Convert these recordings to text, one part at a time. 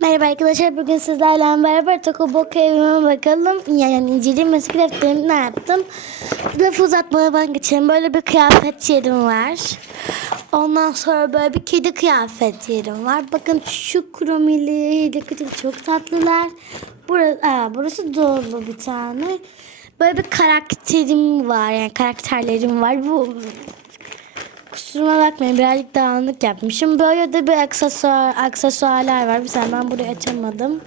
Merhaba arkadaşlar bugün sizlerle beraber Toko Boka evime bakalım. Yani inceleyeyim defterimi ne yaptım. Lafı uzatmaya ben geçelim. Böyle bir kıyafet yerim var. Ondan sonra böyle bir kedi kıyafet yerim var. Bakın şu kromili, dikkatli çok tatlılar. Burası, aa, burası dolu bir tane. Böyle bir karakterim var yani karakterlerim var. Bu Kusuruma bakmayın birazcık dağınık yapmışım. Böyle de bir aksesuar, aksesuarlar var. Saniye ben burayı açamadım.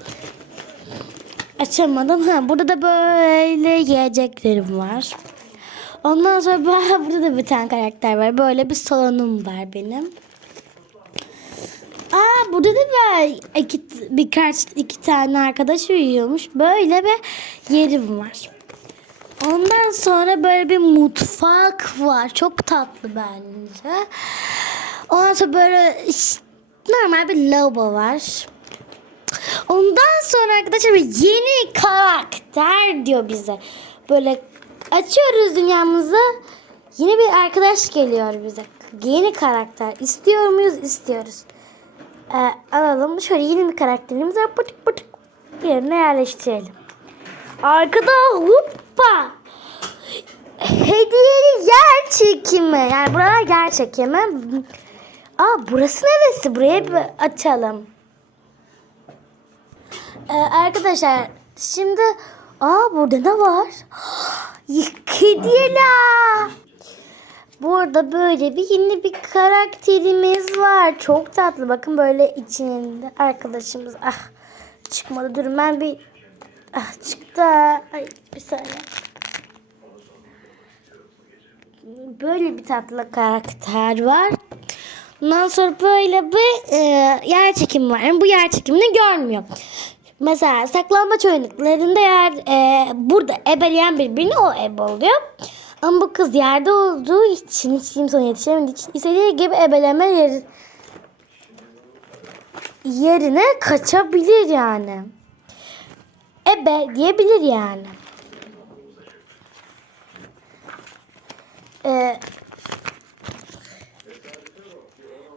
Açamadım. Ha, burada da böyle yiyeceklerim var. Ondan sonra böyle- burada da bir tane karakter var. Böyle bir salonum var benim. Aa burada da böyle iki, birkaç iki tane arkadaş uyuyormuş. Böyle bir yerim var. Ondan sonra böyle bir mutfak var. Çok tatlı bence. Ondan sonra böyle işte normal bir lavabo var. Ondan sonra arkadaşlar bir yeni karakter diyor bize. Böyle açıyoruz dünyamızı. Yeni bir arkadaş geliyor bize. Yeni karakter. İstiyor muyuz? İstiyoruz. Ee, alalım. Şöyle yeni bir karakterimiz var. Pıtık pıtık yerine yerleştirelim. Arkada hoppa. Hediyeli yer çekimi. Yani buralar yer çekimi. Aa burası neresi? Burayı bir açalım. Ee, arkadaşlar şimdi aa burada ne var? Hediyeler. Burada böyle bir yeni bir karakterimiz var. Çok tatlı. Bakın böyle içinde arkadaşımız. Ah çıkmadı. Durun ben bir ah çıktı. Ay bir saniye. Böyle bir tatlı karakter var. Ondan sonra böyle bir e, yer çekimi var. Yani bu yer çekimini görmüyor. Mesela saklambaç oyunlarında yer e, burada ebeleyen birbirini o ebe oluyor. Ama bu kız yerde olduğu için hiç kimse ona yetişemediği için istediği gibi ebeleme yeri, yerine kaçabilir yani. Ebe diyebilir yani. Ee,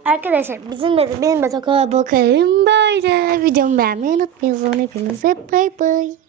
arkadaşlar bizim de benim de Toka bakarım böyle videomu beğenmeyi unutmayın. Hepinize bay bay.